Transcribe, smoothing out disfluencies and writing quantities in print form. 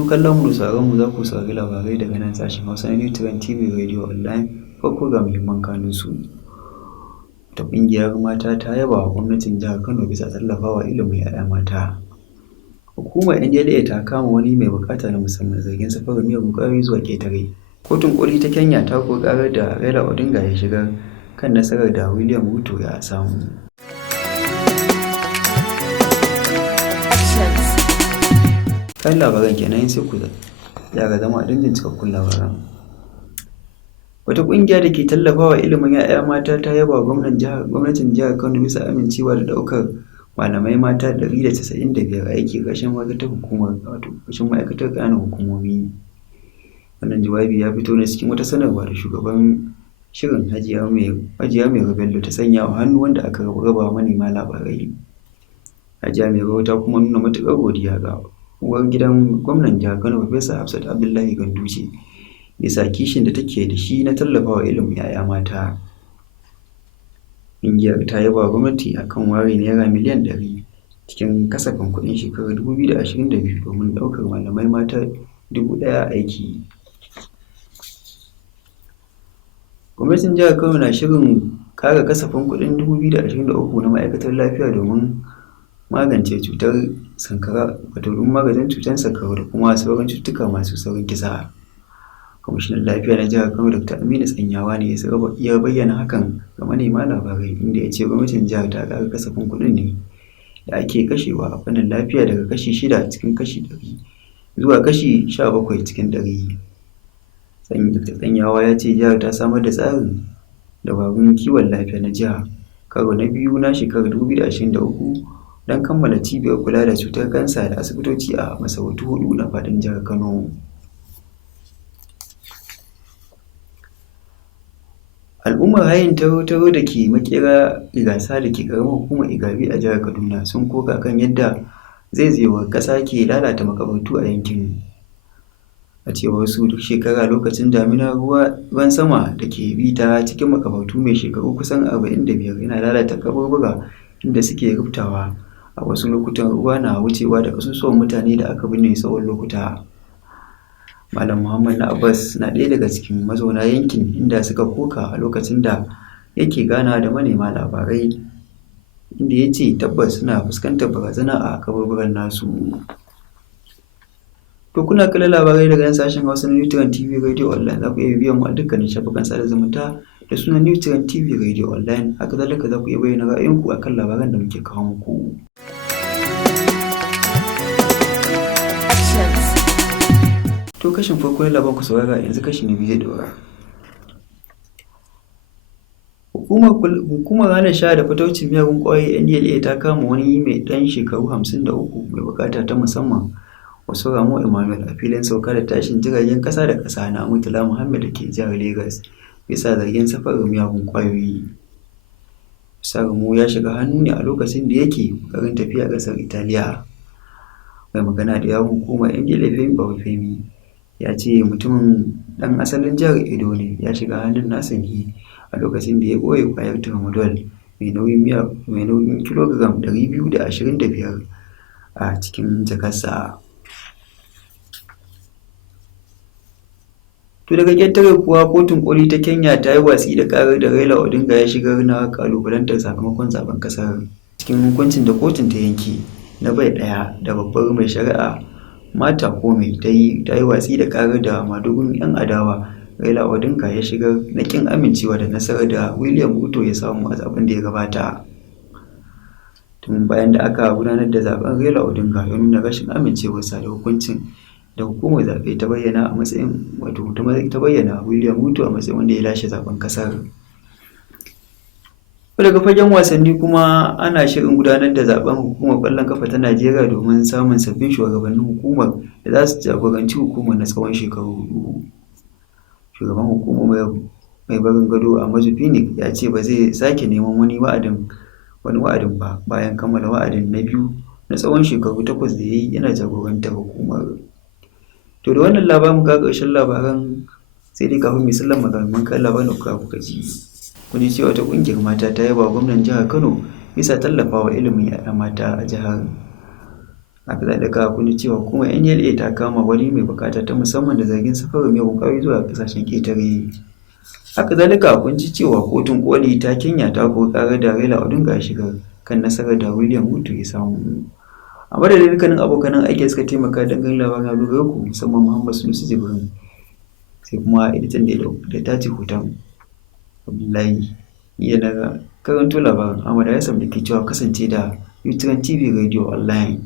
Masu kallon mu da sauraron mu za ku saurari labarai daga nan sashen Hausa na Newtimes TV Radio Online. Farko ga muhimman kanunsu. Ta ƙungiyar mata ta yaba wa gwamnatin jihar Kano bisa tallafawa ilimin 'ya'ya mata. Hukumar NDLEA ta kama wani mai buƙata na musamman zargin safarar miyagun ƙwayoyi zuwa ƙetare. Kotun ƙoli ta Kenya ta kuwa ƙarar da Raila Odinga ya shigar kan nasarar da William Ruto ya samu. Kan labaran kenan sai ku yara zama don jin cikakkun labaran. Wata ƙungiya da ke tallafawa ilimin 'ya'ya mata ta yaba gwamnatin jihar Kano bisa amincewa da ɗaukar malamai mata 195 aiki ƙarshen ma'aikatar ƙananan hukumomi. Wannan jawabi ya fito ne cikin wata sanarwa da shugaban shirin Hajiya Mairo Bello ta sanya wa hannu wanda aka raba wa manema labarai. Hajiya Mairo ta kuma nuna matuƙar godiya ga uwar gidan gwamnan jihar Kano Farfesa Hafsat Abdullahi Ganduje bisa kishin da take da shi na tallafawa ilimin 'ya'ya mata. Ƙungiyar ta yaba gwamnati akan ware naira miliyan 100 cikin kasafin kuɗin shekarar 2022 domin ɗaukar malamai mata 1000 aiki. Gwamnatin jihar Kano na shirin ƙara kasafin kuɗin 2023 na ma'aikatar lafiya domin magance cutar sankara da kuma sauran cututtuka masu saurin kisa. Kwamishinan lafiya na jihar Kano Dr. Aminu Tsanyawa ne ya bayyana hakan ga manema labarai, inda ya ce gwamnatin jihar ta ƙara kasafin kuɗin ne da ake kashewa a fannin lafiya daga kashi 6 cikin kashi 100 zuwa kashi 17 cikin 100. Dr. Tsanyawa ya ce jihar ta samar da tsarin dabarun kiwon lafiya na jiha karo na biyu na shekarar 2023 don kammala cibiyar kula da cutar kansa da asibitoci a masarautu 4 na faɗin jihar Kano. Al'ummar hayin taro da ke makera Rigasa da ke ƙaramar hukumar Igabi a jihar Kaduna sun koka kan yadda zaizayewar ƙasa ke lalata makabartu a yankin. A cewar su, duk shekara lokacin damina ruwan sama da ke bi ta cikin makabartu mai shekaru kusan 45 yana lalata kaburbura inda suke rubtawa. A wasu lokutan ruwa na wucewa da ƙasusuwan mutane da aka binne tsawon lokuta. Malam Muhammad na Abbas na ɗaya daga cikin mazauna yankin, inda suka koka a lokacin da yake gana da manema labarai, inda ya ce tabbas suna fuskantar barazana a kaburburan nasu. To kuna kallon labarai daga nan sashen Hausa na Newtimes TV Radio Online. Za ku iya bibiyan mu a dukkanin shafukan sada zumunta da sunan Newtimes TV Radio Online. Haka zalika za ku iya bayyana ra'ayinku akan labaran da muke kawo muku. To kashin farko na labaran ku saurara, yanzu kashi na biyu zai ɗora. Hukumar hana sha da fataucin miyagun ƙwayoyi NDLEA ta kama wani mai ɗan shekaru 53 mai buƙata ta musamman wasu Ramo Emmanuel a filin sauka da tashin jiragen ƙasa da ƙasa na Murtala Muhammad da ke jihar Lagos bisa zargin safarar miyagun ƙwayoyi. Ramo ya shiga hannu ne a lokacin da yake ƙoƙarin tafiya ƙasar Italiya. Mai magana da yawun hukumar NDLEA Femi Babafemi ya ce mutumin ɗan asalin jihar Edo ne ya shiga hannun nasa ne a lokacin da ya ɓoye ƙwayar tramadol mai nauyin kilogiram 225 a cikin jakarsa. To daga ƙetare kuwa, kotun ƙoli ta Kenya ta yi watsi da ƙarar da Raila Odinga ya shigar na ƙalubalantar sakamakon zaben ƙasar. Cikin hukuncin da kotun ta yanke na bai ɗaya da babbar mai shari'a Martha Koome ta yi watsi da ƙarar da madugun 'yan adawa Raila Odinga ya shigar na ƙin amincewa da nasarar da William Ruto ya samu a zaben da ya gabata. Tun bayan da aka gudanar da zaben, Raila Odinga ya nuna rashin amincewarsa da hukuncin da hukumar zaɓe ta bayyana a matsayin ta bayyana William Ruto a matsayin wanda ya lashe zaben ƙasar. Daga fagen wasanni kuma, ana shirin gudanar da zaben hukumar ƙwallon kafa ta Najeriya domin samun sabbin shugabannin hukumar da za su jagoranci hukumar na tsawon shekaru 4. Shugaban hukumar mai barin gado Ahmadu Phoenix ya ce ba zai sake neman wani wa'adin ba bayan kammala wa'adin na biyu na tsawon shekaru 8 da ya yi yana jagorantar hukumar. To da wannan labarin ka ƙarshen labaran, sai dai kafin mu sallama ga kan labarin da kuka ji. Kun ji cewa wata ƙungiyar mata ta yaba gwamnan jihar Kano bisa tallafawa ilimin 'ya'ya mata a jihar. Haka zalika kun ji cewa hukumar NDLEA ta kama wani mai buƙata ta musamman da zargin safarar miyagun ƙwayoyi zuwa ƙasashen ƙetare. Haka zalika kun ji cewa kotun koli ta Kenya ta kori ƙarar da Raila Odinga ya shigar kan nasarar da William Ruto ya samu. A madadin dukkanin abokanan aiki da suka taimaka don ganin labarin ya zo gare ku, musamman Muhammad Sunusi Jibrin, sai kuma editan da ta ce hoton Abdullahi, ni da na karanto labarin Ahmad Hassam da ke cewa kasance da Utren TV Radio Online.